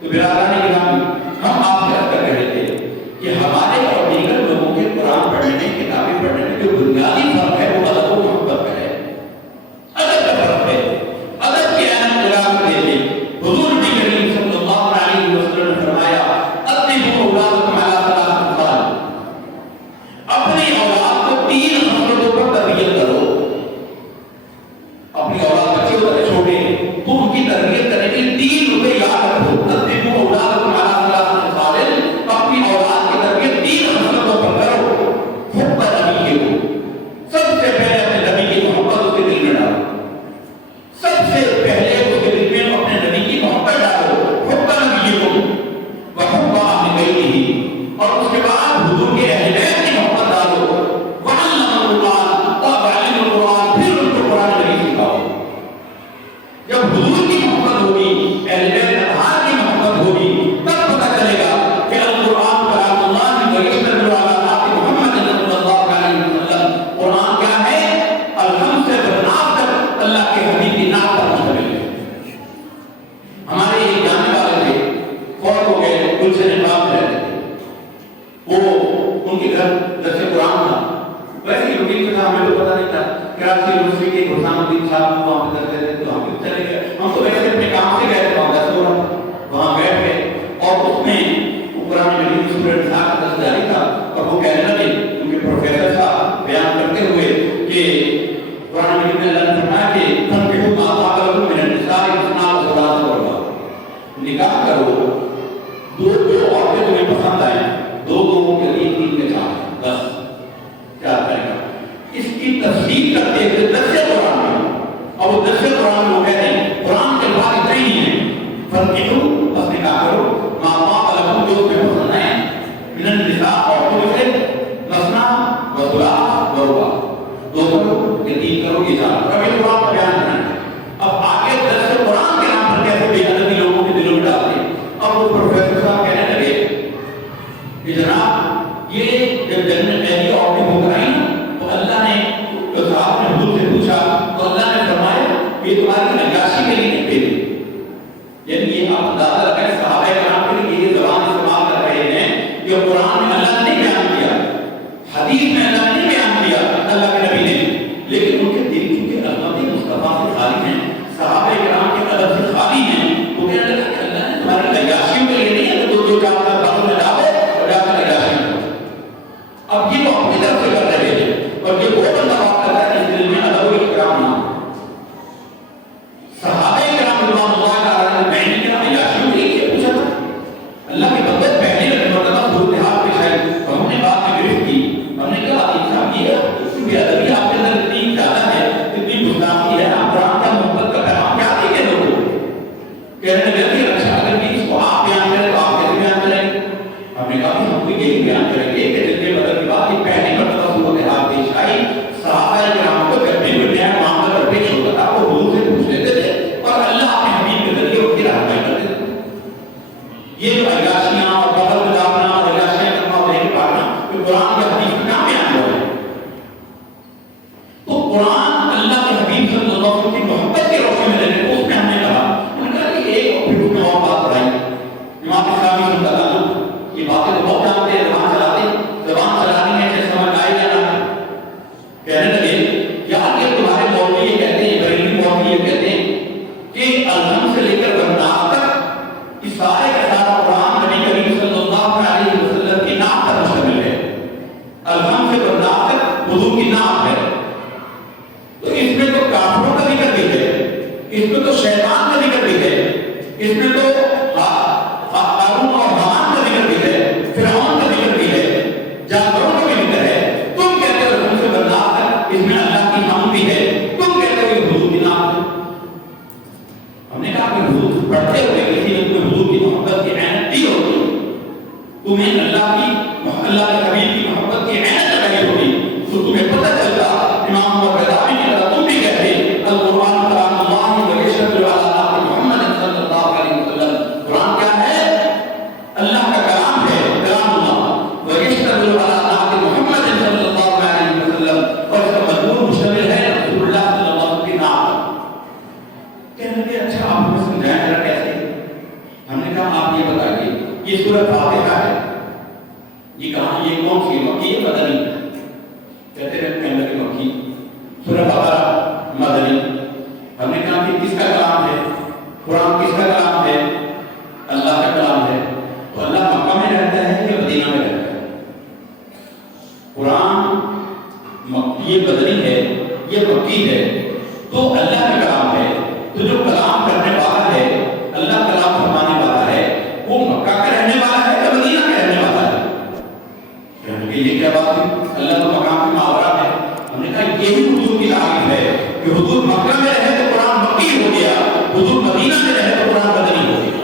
تو برادران کرام، ہم آپ سے کر رہے تھے کہ ہمارے اور دیگر لوگوں کے قرآن پڑھنے میں، کتابیں پڑھنے میں جو بنیادی فرق ہے وہ ادب و محبت کا ہے. ادب کا فرق ہے. ادب کی اہمیت قرآن میں دیکھیں. حضور نبی کریم صلی اللہ علیہ وسلم نے فرمایا ادبوا اولادکم علی ثلاث خصال، اپنی اولاد کو 3 خصلتوں پر تربیت کرو. اپنی اولاد بچے ہوتے چھوٹے تو ان کی تربیت کرنے کے لیے 3 روپے یاد رکھو. ادبوا اولادکم علی ثلاث خصال، اپنی اولاد کی تربیت 3 خصلتوں پر کرو. حب نبیکم، سب سے پہلے اپنے نبی کی محبت اس کے دل میں ڈالو. سب سے پہلے اس کے دل میں اپنے نبی کی محبت ڈالو. حب نبیکم وحب اہل بیتہ، اور اس کے بعد حضور کے اہل بیت کی محبت ڈالو. وعلم القرآن، اور علم القرآن، پھر ان کو قرآن کریم سکھاؤ. جب حضور کی محبت ہوگی، اہل بیت اطہار کی محبت ہوگی، تب پتہ چلے گا کہ القرآن کلام اللہ ویشتمل علی ذات محمد صلی اللہ علیہ وسلم. قرآن کیا ہے؟ الحمد سے بالناس تک اللہ کے حبیب کی نعت پر مشتمل ہے. ہمارے ایک جانے والے تھے، فوت ہو گئے، گلشن باغ میں رہتے تھے. وہ ان کے گھر درس قرآن تھا. ویسے ہی روٹین تھا، ہمیں تو پتہ نہیں تھا. کراچی یونیورسٹی کے حسام الدین صاحب وہاں پہ درس دیتے تھے، تو ہم بھی چلے گئے. ہم تو ویسے اپنے کام سے گئے تھے، وہاں درس ہو رہا تھا، وہاں بیٹھ گئے. اور اس میں قرآن مجید اسٹوڈنٹ صاحب کا درس جاری تھا، اور وہ کہنے لگے ان کے پروفیسر صاحب بیان کرتے ہوئے کہ قرآن مجید میں اللہ نے فرمایا کہ فَانكِحُوا مَا طَابَ لَكُم مِّنَ النِّسَاءِ مَثْنَىٰ وَثُلَاثَ وَرُبَاعَ، نکاح کرو دو عورتیں تمہیں پسند آئیں، 2 لوگوں کے لیے 3 کے 4 10 کیا کرے گا. اس کی تفصیل کرتے ہوئے درس قرآن میں، اور وہ درس قرآن وہ کہتے ہیں قرآن کے بعد اتنا ہی ہے فَانكِحُوا، بس نکاح کرو مَا طَابَ لَكُم، جو تمہیں پسند آئیں، مِّنَ النِّسَاء، عورتوں میں سے مَثْنَىٰ وَثُلَاثَ وَرُبَاعَ، 2 کرو یا 3 کرو یا 4. اب یہ قرآن کا بیان کرنا ہے. اب آگے درس قرآن کے نام پر کیسے بے ادبی لوگوں کے دلوں میں ڈالتے ہیں. اب وہ پروفیسر صاحب کہنے لگے کہ جناب یہ جب جنت پہلی عورتیں ہو کر آئیں تو اللہ نے صاحب نے حضور سے پوچھا تو اللہ نے فرمایا کہ تمہاری نجاشی کے لیے نہیں بھیجی. یعنی یہ آپ اندازہ لگائیں صحابہ کرام کے لیے یہ زبان استعمال کر رہے ہیں کہ قرآن میں اللہ نے بیان کیا، حدیث میں اللہ نے بیان کیا، اللہ کے نبی نے، لیکن ان کے دل چونکہ عظمت مصطفیٰ سے خالی ہیں، صحابہ کرام کے ادب سے خالی ہیں، تو کہنے لگا کہ اللہ نے تمہاری نجاشیوں کے لیے نہیں ہے تو 2-4 باتوں میں ڈالو اور جا کر نجاشی کرو. اب یہ تو اپنی طرف سے کر رہے ہیں، اور یہ وہ بندہ بات کرتا ہے جس دل میں ادب و احترام نہ ہو. صحابہ کرام رضوان اللہ تعالیٰ نے بہن کی نجاشیوں کے لیے پوچھا تھا. اللہ کی بندے پہلے مرتبہ صورتحال پیش آئی تو ہم نے بات میں گرفت کی. ہم نے کہا صاحب یہ بے ادبی آپ کے اندر اتنی زیادہ ہے، اتنی گستاخی ہے، آپ قرآن کا محبت کا پیغام کیا دیں گے لوگوں کو. کہنے لگے کہ اچھا اگر بھی اس کو آپ بیان کریں تو آپ کیسے بیان کریں گے. ہم نے کہا کہ ہم کو یہی بیان کریں گے کہ جس کے بدل کی بات یہ پہلی مرتبہ صورتحال پیش آئی. صحابہ کرام کو جب بھی کوئی نیا معاملہ پر پیش ہوتا تھا وہ حضور سے پوچھ لیتے تھے اور اللہ اپنے حبیب کے ذریعے اس کی رہنمائی کرتے تھے. یہ جو عیاشیاں اور بغل مداخلہ اور عیاشیاں کرنا اور نہیں پانا کہ قرآن کے حدیث میں کہاں بیان ہوا ہے. تو قرآن اللہ کے حبیب صلی اللہ علیہ وسلم کی محبت کی روشنی میں لینے کو اس میں ہم نے کہا کہ ایک اور پھر اس میں اور بات بڑھائی. امام اسلامی صلی اللہ علیہ وسلم یہ باتیں تو بہت جانتے ہیں، زبان چلانے میں سے سمجھ آئے یا نہ. کہنے لگے یار یہ تمہارے مولوی یہ کہتے ہیں، بریلوی مولوی یہ کہتے ہیں کہ الحمد سے لے کر بناس تک اس سارے کا سارا قرآن نبی کریم صلی اللہ علیہ وسلم کی نعت پر مشتمل ہے. الحمد سے بناس تک حضور کی نعت ہے. تو اس میں تو کافروں کا ذکر بھی ہے، اس میں تو شیطان کا ذکر بھی ہے، اس میں تو قارون اور حامان کا ذکر بھی ہے، فرعون کا ذکر بھی ہے، جانوروں کا بھی ذکر ہے. تم کہتے ہو الحمد سے بناس تک اس میں اللہ کی نام بھی ہے، تم کہتے ہو یہ حضور کی نام ہے. ہم نے کہا کہ حضور پڑھتے ہوئے کسی نے تمہیں حضور کی محبت کی عینت دی ہوگی، تمہیں اللہ کے حبیب کی محبت کی عینت لگی ہوگی تو تمہیں پتہ چلتا. امام بیضاوی کی طرح تم بھی کہتے القرآن کلام اللہ ویشتمل علی ذات محمد صلی اللہ علیہ وسلم. قرآن کیا ہے؟ اللہ آپ یہ بتائیے یہ سورۃ فاتحہ ہے، یہ کہاں، یہ کون سی مکی ہے مدنی؟ کہتے ہیں کہنے لگے مکی. سورۃ بقرہ مدنی. ہم نے کہا کہ کس کا کلام ہے؟ قرآن کس کا کلام ہے؟ اللہ کا کلام ہے. تو اللہ مکہ میں رہتا ہے یا مدینہ میں رہتا ہے؟ قرآن یہ مدنی ہے، یہ مکی ہے، تو اللہ کا کلام ہے. تو جو کلام کرنے والا ہے، اللہ کلام فرمانے والا ہے، وہ مکہ کا رہنے والا ہے یا مدینہ کا رہنے والا ہے؟ کہ یہ کیا بات ہے؟ اللہ کا مقام کی ماورا ہے. ہم نے کہا یہی حضور کی تعریف ہے کہ حضور مکہ میں رہے تو قرآن مکی ہو گیا، حضور مدینہ میں رہے تو قرآن مدنی ہو گیا.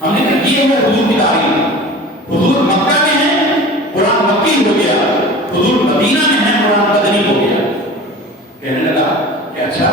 ہم نے کہا یہ ہے حضور کی تعریف. حضور مکہ میں ہیں قرآن مکی ہو گیا، حضور مدینہ میں ہیں قرآن مدنی ہو گیا. کہنے لگا کہ اچھا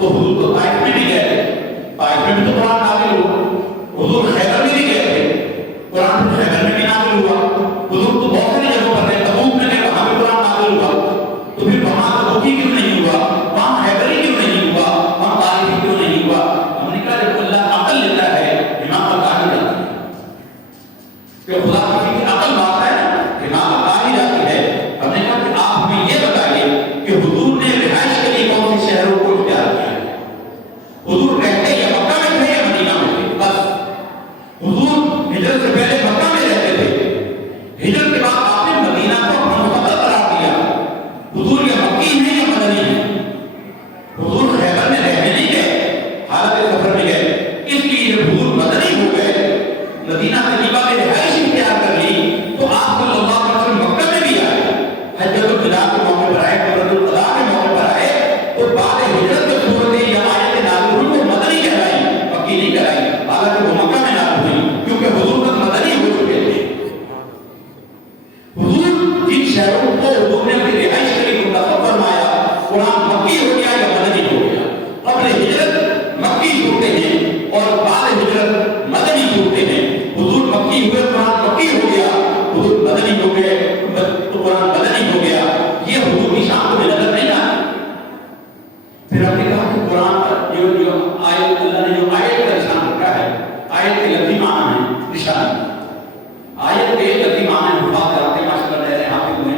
تو حضور تو طائف میں بھی گئے تھے، طائف میں بھی تو قرآن نازل ہوا. حضور خیبر میں بھی گئے تھے، قرآن خیبر میں بھی نازل ہوا. حضور تو بہت ساری جگہوں پر گئے، تبوک میں گئے، وہاں بھی قرآن نازل ہوا. تو پھر وہاں تبوکی کیوں نہیں ہوا، وہاں خیبری کیوں نہیں ہوا، وہاں طائف کیوں نہیں ہوا؟ ہم نے کہا جب اللہ عقل لیتا ہے دماغ کا کہا نہیں جاتا کہ خدا کسی کی عقل مارتا ہے نا، دماغ کا کہا نہیں جاتی ہے. ہم نے کہا کہ آپ ہمیں یہ بتائیے کہ حضور نے رہائش کے لیے کون سے شہروں کو اختیار کیا ہے؟ حضور رہتے یا مکہ میں تھے یا مدینہ میں تھے؟ بس حضور ہجرت سے پہلے مکہ میں رہتے تھے، ہجرت کے بعد آپ نے مدینہ کو اپنا مقدس قرار دیا. حضور یا مکی ہیں یا مدنی ہیں؟ حضور خیبر میں رہنے نہیں گئے، حالت سفر میں گئے. اس لیے جب حضور مدنی ہو گئے، مدینہ طیبہ میں رہائش اختیار کر لی، تو آپ صلی اللہ علیہ وسلم مکہ میں بھی آئے، حجۃ الوداع کے موقع پر آئے، عمرۃ القضاء کے موقع پر آئے. تو بعد ہجرت جو صورتیں یا آیتیں نازل ہوئی وہ مدنی کہلائی، مکی نہیں کہلائی، حالانکہ وہ مکہ میں نازل ہوئی کیونکہ حضور تک مدنی ہو چکے تھے. حضور جن شہروں کو حضور نے اپنی رہائش کے لیے منتخب فرمایا، قرآن مکی ہو گیا یا مدنی ہو گیا. قبل ہجرت مکی صورتیں ہیں اور بعد ہجرت مدنی صورتیں ہیں. حضور مکی ہوئے قرآن مکی ہو گیا، حضور مدنی ہو گئے تو قرآن مدنی ہو گیا. یہ حضور کی شان کو نظر نہیں آتی. پھر ہم نے کہا کہ قرآن پر جو آیت اللہ نے جو آیت کا نشان رکھا ہے، آیت کے لفظی معنی ہے نشان. آیت کے لفظی معنی حفاظ کراتے ہیں، ماشاء اللہ رہے حافظ ہوئے.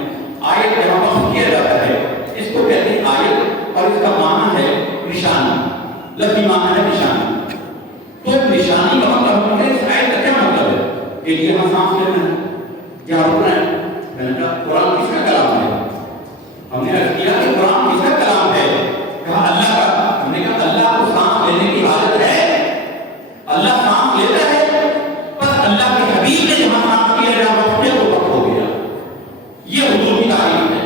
آیت جہاں وصف کیا جاتا ہے اس کو کہتے ہیں آیت، اور اس کا معنی ہے نشانی. لفظی معنی ہے نشانی. تو نشانی کا مطلب ہے اس آیت کا کیا مطلب ہے کہ یہ ہم سانس لینا ہے، یہاں رکنا ہے. میں نے کہا قرآن کس کا کلام ہے؟ ہم نے عرض کیا کہ قرآن کس کا کلام ہے؟ کہا اللہ کا. ہم نے کہا اللہ کو سانس لینے کی حالت ہے؟ اللہ سانس لیتا ہے، پر اللہ کے حبیب نے جہاں سانس کیا جہاں وقت کیا تو وقت ہو گیا. یہ حضور کی تعریف ہے.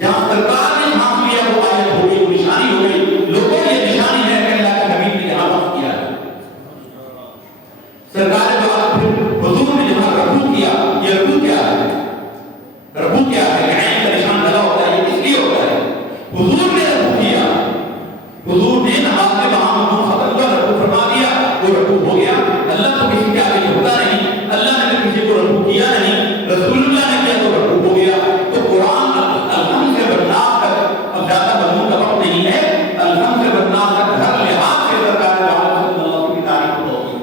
جہاں سرکار نے سانس لیا وہ آیت ہو گئی، وہ نشانی ہو گئی. لوگوں یہ نشانی ہے کہ اللہ کے حبیب نے جہاں وقت کیا ہے. سرکار نے حضور نے جہاں رکوع کیا، یہ رکوع کیا ہے؟ رکوع کیا ہے؟ عین کا نشان لگا ہوتا ہے، یہ کس لیے ہوتا ہے؟ حضور نے رکوع کیا، حضور نے نماز کے وہاں ختم ہوا، رکوع فرما دیا، وہ رکوع ہو گیا. اللہ تو کسی کے آگے جھکتا نہیں، اللہ نے کسی کو رکوع کیا نہیں، رسول اللہ نے کیا تو رکوع ہو گیا. تو قرآن الحمد سے بدنام تک، اب زیادہ مضمون کا وقت نہیں ہے، الحمد سے بدنام تک ہر لحاظ سے سرکار صلی اللہ علیہ وسلم کی تعریف ہوگی.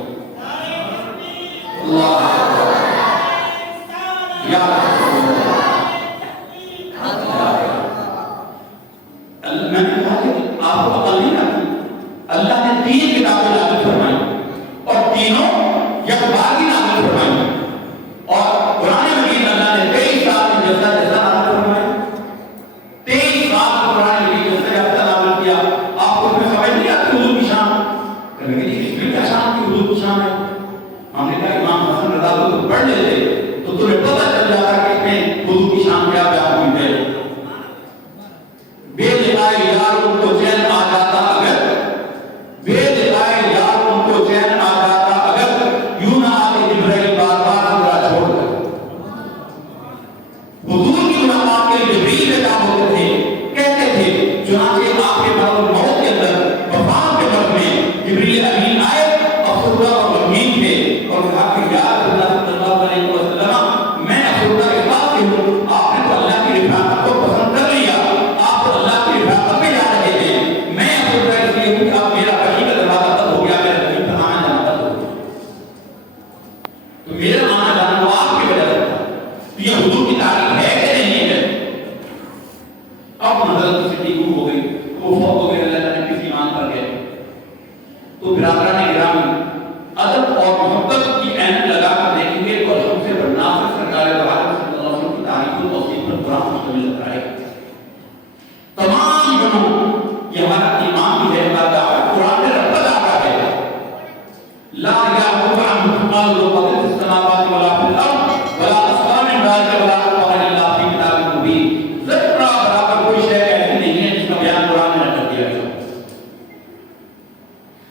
اللہ یا میں نے کہا کہ آپ کو عقل نہیں آتی. اللہ نے 3 کتابیں نازل فرمائی اور تینوں یکبارگی نازل فرمائی. اور قرآن مجید اللہ نے 23 سال میں جیسا نازل فرمایا، 23 سال قرآن مجید جیسا نازل کیا. آپ کو پھر سمجھ نہیں آتی حضور کی شان؟ کہنے لگے اس میں کیا شان کی حضور کی شان ہے؟ ہم نے کہا امام حسن رضا کو پڑھ لیتے تو تمہیں پتہ چل جاتا کہ یہ حضور کی تعلیم ہے کہ نہیں ہے؟ اب حضرت صدیق ہو گئی، وہ فوت ہو گئے، اللہ تعالیٰ نے کسی ایمان پر گئے، تو برادران گرامی ادب اور محبت کی عین لگا کر دیکھیں گے اور ہم سے بڑھنا سرکار دو عالم صلی اللہ علیہ وسلم کی تعریف و توصیف پر قرآن مشتمل رہا ہے۔ تمام گنوں یہ ہمارا ایمان بھی ہے، ہمارا دعوت قرآن میں رب دعویٰ ہے، لا یعقوب عن مثقال ذرة في السماوات ولا في الارض ولا اصغر من ذلك ولا اكبر الا في كتاب مبين۔ ذرہ برابر کوئی شے ایسی نہیں ہے جس کا بیان قرآن میں نہ کر دیا گیا،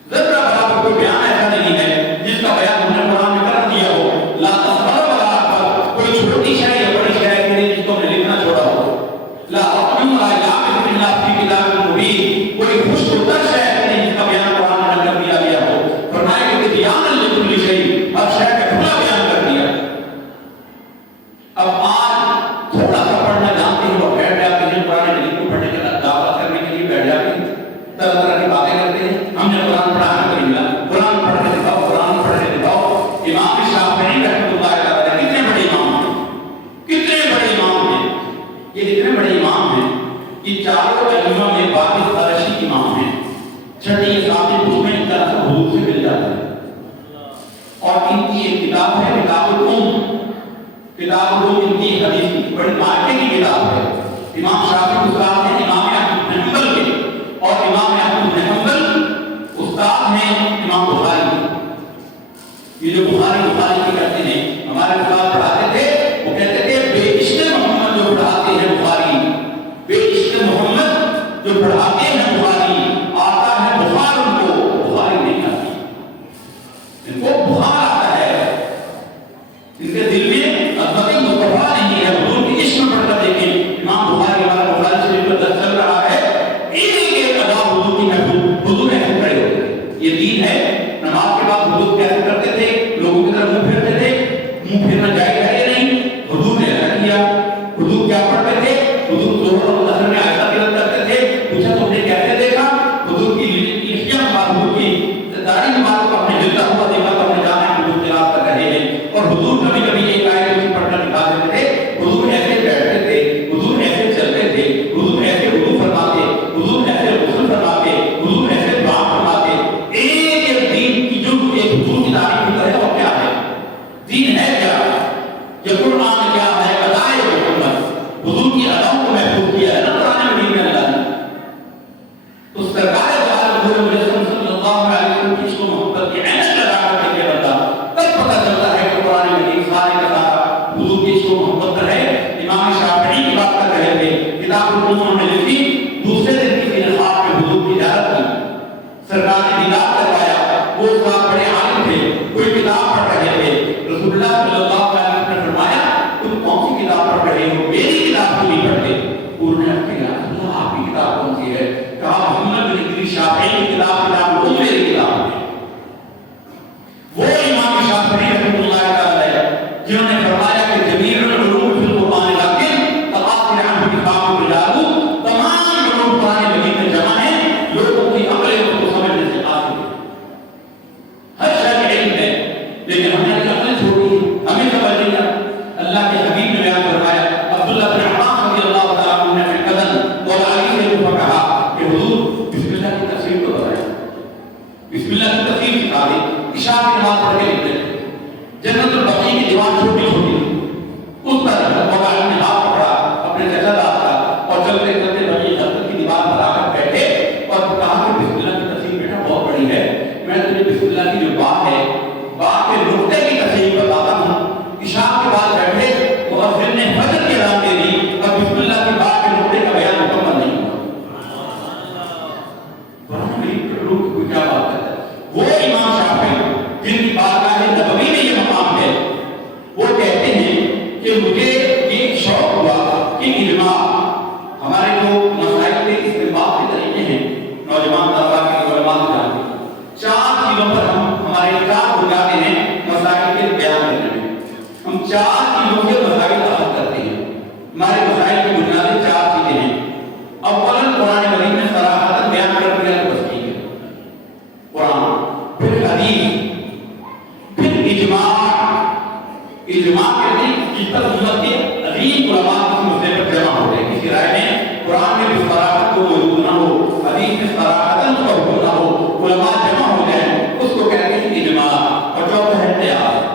ذرہ برابر کوئی بیان ایسا نہیں ہے جس کا بیان ہم نے قرآن میں کر دیا ہو، لا اصغر ولا اکبر، کوئی چھوٹی شے یا بڑی شے ایسی نہیں جس کو ہم نے لکھنا چھوڑا ہو، لا احکم ولا یعقوب الا في كتاب مبين، کوئی خوش ہوتا شے ایسی نہیں جس کا بیان قرآن میں نہ کر دیا گیا ہو، فرمایا کہ بیان لکل شیء، ہر شے کا کھلا بیان کر دیا۔ اب آج تھوڑا سا پڑھنا جانتے ہیں اور بیٹھ جاتے ہیں، قرآن مجید کو پڑھنے کے بعد دعوت کرنے کے لیے بیٹھ جاتے ہیں، طرح طرح کی باتیں کرتے ہیں، ہم نے قرآن پڑھا ہے نہیں ملا، قرآن پڑھ کے دکھاؤ، قرآن پڑھ کے دکھاؤ۔ امام شافعی رحمۃ اللہ علیہ کتنے بڑے امام ہیں، کتنے بڑے امام ہیں، یہ اتنے بڑے امام ہیں کہ چاروں ائمہ میں واحد عرشی امام ہیں، چھٹی ساتویں اس میں ان کا نسب حضور سے مل جاتا ہے، اور ان کی ایک کتاب ہے کتاب الام، کتاب الام ان کی حدیث کی بڑی مارکے کی کتاب ہے۔ امام شافعی استاد ہیں امام احمد بن حنبل کے، اور امام احمد بن حنبل استاد ہیں امام بخاری۔ یہ جو بخاری کی کرتے ہیں، ہمارے استاد پڑھاتے تھے، وہ کہتے تھے بے عشق محمد جو پڑھاتے ہیں بخاری، بے عشق محمد جو پڑھاتے ہیں بخاری، آتا ہے بخار ان کو، بخاری نہیں آتی، ان کو بخار آتا ہے، ان کے دل میں عظمت مصطفیٰ نہیں ہے، حضور کی عشق میں پڑھ کر دیکھیں، امام بخاری ہمارا بخاری شریف کا درس چل رہا ہے، ایک ایک ادا حضور کی محبوب، حضور ایسے کھڑے ہوتے ہیں، یہ دین ہے۔ نماز کے بعد حضور کیسے کرتے تھے، لوگوں کی طرف منہ پھیرتے تھے، منہ پھیرنا جائز ہے یا نہیں، حضور نے ایسا کیا۔ حضور کیا پڑھتے تھے، حضور ظہر اور عصر میں آیتیں تلاوت کرتے تھے، پوچھا تم نے کیسے دیکھا، حضور کی لحیہ مبارک، حضور کی داڑھی مبارک کو اپنے جلتا ہوا دیکھا تو ہم نے جانا ہے حضور تلاوت کر رہے ہیں، اور حضور کبھی کبھی ایک آیت اسی پڑھ کر دکھا دیتے تھے، حضور ایسے بیٹھتے تھے، حضور ایسے چلتے تھے، حضور ایسے وضو فرماتے، حضور ایسے غسل فرماتے، حضور ایسے دعا فرماتے۔ ایک ایک دین کی جو ایک حضور کی تعریف کی طرح اور کیا ہے، دین ہے کیا، یہ قرآن کیا ہے، بتائے محمد، حضور کی اداؤں کو محفوظ کیا ہے نا قرآن مجید میں اللہ نے۔ تو سرکار دو عالم حضور صلی اللہ علیہ وسلم کی عشق و محبت کی عین لگا کر دیکھے بندہ، تب پتہ چلتا ہے کہ قرآن مجید سارے کا سارا حضور کی عشق و محبت پر ہے۔ امام شافعی کی بات کر رہے تھے، کتاب الام نے لکھی، دوسرے دن کی انتخاب میں حضور کی زیارت کی، سرکار نے دیدار کروایا، وہ صاحب بڑے عالم تھے، کوئی کتاب پڑھ رہے تھے، رسول اللہ صلی اللہ علیہ وسلم نے فرمایا تم کون سی کتاب پڑھ رہے ہو، میری کتاب کیوں نہیں پڑھتے؟ انہوں نے کہا اللہ آپ کی کتاب کون سی ہے؟ کہا محمد بن ادریس شافعی کی کتاب وہ میری کتاب ہے۔ وہ امام شافعی رحمۃ اللہ تعالی جنہوں نے فرمایا کہ جمیع العلوم فی القرآن لیکن تقاصر عنہ کتاب الرجال، تمام علوم قرآن مجید میں جمع ہیں، لوگوں کی عقل کو سمجھنے سے قاصر ہے، ہر شے علم ہے لیکن ہماری عقل چھوٹی ہے، ہمیں سمجھ نہیں آتا۔ اللہ کے حبیب نے بیان فرمایا، عبداللہ بن عباس رضی اللہ تعالیٰ عنہ نے اپنے قدم اور علی سے وہ کہا کہ حضور بسم اللہ کی تفسیر کو بتائیں، بسم اللہ کی تفسیر سکھا دیں۔ عشاء کی نماز پڑھ کے لکھتے تھے، جنت البقیع کی دیوار چھوٹی چھوٹی اس طرح مولا علی نے ہاتھ پکڑا اپنے چچا داد کا اور چلتے چلتے بقیع جنت کی دیوار پر آ کر بیٹھے اور کہا کہ بسم اللہ کی تفسیر بیٹا بہت بڑی ہے، میں تجھے بسم اللہ کی جو بات ہے، بات کے نقطے کی تفسیر بتاتا ہوں۔ عشاء کے بعد بیٹھے مؤذن نے فجر کی اذان دے دی اور بسم اللہ کی بات کے نقطے کا بیان مکمل نہیں ہوا۔ قرآن مجید کے علوم کی کیا بات ہے، وہ امام شافعی جن کی بارگاہ نبوی میں یہ مقام ہے، وہ کہتے ہیں کہ مجھے یہ شوق ہوا کہ علماء ہمارے جو مسائل کے استنباط کے طریقے ہیں، نوجوان طلبا کے علماء سے جانتے ہیں، 4 چیزوں پر ہمارے 4 بنیادیں ہیں مسائل کے بیان کرنے میں، ہم 4 چیزوں سے مسائل حل کرتے ہیں۔ ہمارے مسائل کی بنیادیں 4 چیزیں ہیں۔ اولاً قرآن مجید میں صراحتاً بیان کر دیا تو بس ٹھیک ہے، قرآن، پھر حدیث، پھر اجماع اجماع کہتے ہیں کہ اس پر امت کے عظیم علماء کسی مسئلے پر جمع ہو گئے، کسی رائے میں قرآن میں بھی صراحت کو موجود نہ ہو، حدیث میں صراحتاً اس کا حکم نہ ہو، علماء جمع ہو جائیں، اس کو کہتے ہیں اجماع۔ اور چوتھا ہے قیاس۔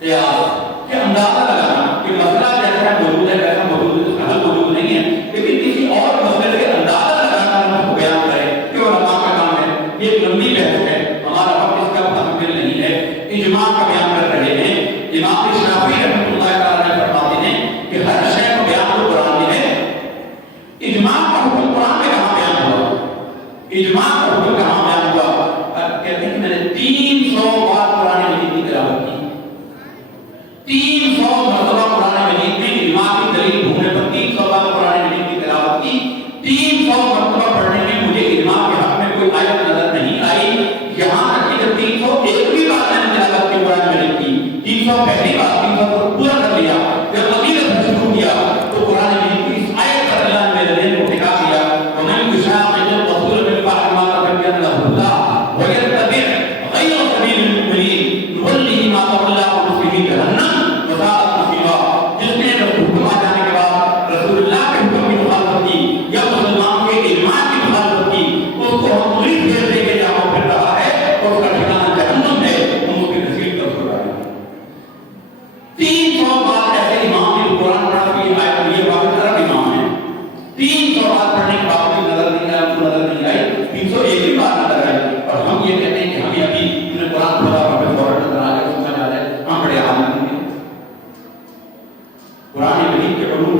قیاس کہ اندازہ لگانا کہ مسئلہ جیسا موجود ہے ویسا موجود ہے، اس کا حل موجود نہیں ہے، لیکن کسی اور مسئلے سے اندازہ لگانا ہم کو بیان کرے کہ علماء کا کام ہے۔ یہ ایک لمبی بحث ہے، ہمارا وقت اس کا مستقبل نہیں ہے، اجماع کا بیان کر رہے ہیں۔ امام شافعی رحمۃ اللہ تعالیٰ نے فرماتے ہیں کہ ہر شے کا بیان تو قرآن میں ہے، اجماع کا حکم قرآن میں کہاں بیان ہوا؟ اجماع کا حکم کہاں بیان ہوا؟ کہتے ہیں کہ میں نے 300 بار قرآن مجید کی تلاوت کی، 300 مرتبہ قرآن مجید میں اجماع کی دلیل ڈھونڈنے پر 300 بار قرآن مجید کی تلاوت کی، 300 مرتبہ پڑھنے میں مجھے اجماع کے حق میں کوئی آیت نظر نہیں آئی، یہاں تک کہ جب 301 بھی بار میں نے تلاوت کی قرآن مجید کی، 300 پہلی بار 300 کو پورا کر لیا، جب اگلی دفعہ شروع کیا تو قرآن مجید کی اس آیت پر اللہ نے میرے ذہن کو ٹھکا دیا، وَمَن يُشَاقِقِ الرَّسُولَ مِن بَعْدِ مَا تَبَيَّنَ لَهُ الْهُدَىٰ وَيَتَّبِعْ غَيْرَ سَبِيلِ الْمُؤْمِنِينَ نُوَلِّهِ مَا تَوَلَّىٰ وَنُصْلِهِ جَهَنَّمَ وَسَاءَتْ مَصِيرًا۔ جس نے حکم آ جانے کے بعد رسول اللہ کے حکم کی مخالفت کی یا مسلمان کے اجماع کی مخالفت کی، اس کو ہم پوری پھیر دے کے جہاں پھر رہا ہے اور اس کا ٹھکانہ جہنم ہے، ہم اس کی نصیب کر سکتے ہیں۔ 300 بار ایسے امام نے قرآن پڑھا کہ یہ آیت یہ واقعی طرح امام ہے، 300 بار پڑھنے کے بعد بھی نظر نہیں آیا، نظر نہیں آئی، 301 بھی بار نظر آئی، اور ہم یہ کہتے ہیں کہ ہمیں ابھی ہم نے قرآن پڑھا اور ہمیں فوراً نظر آ گیا، سمجھ آ جائے، ہم بڑے عالم ہیں۔ قرآن مجید کے علوم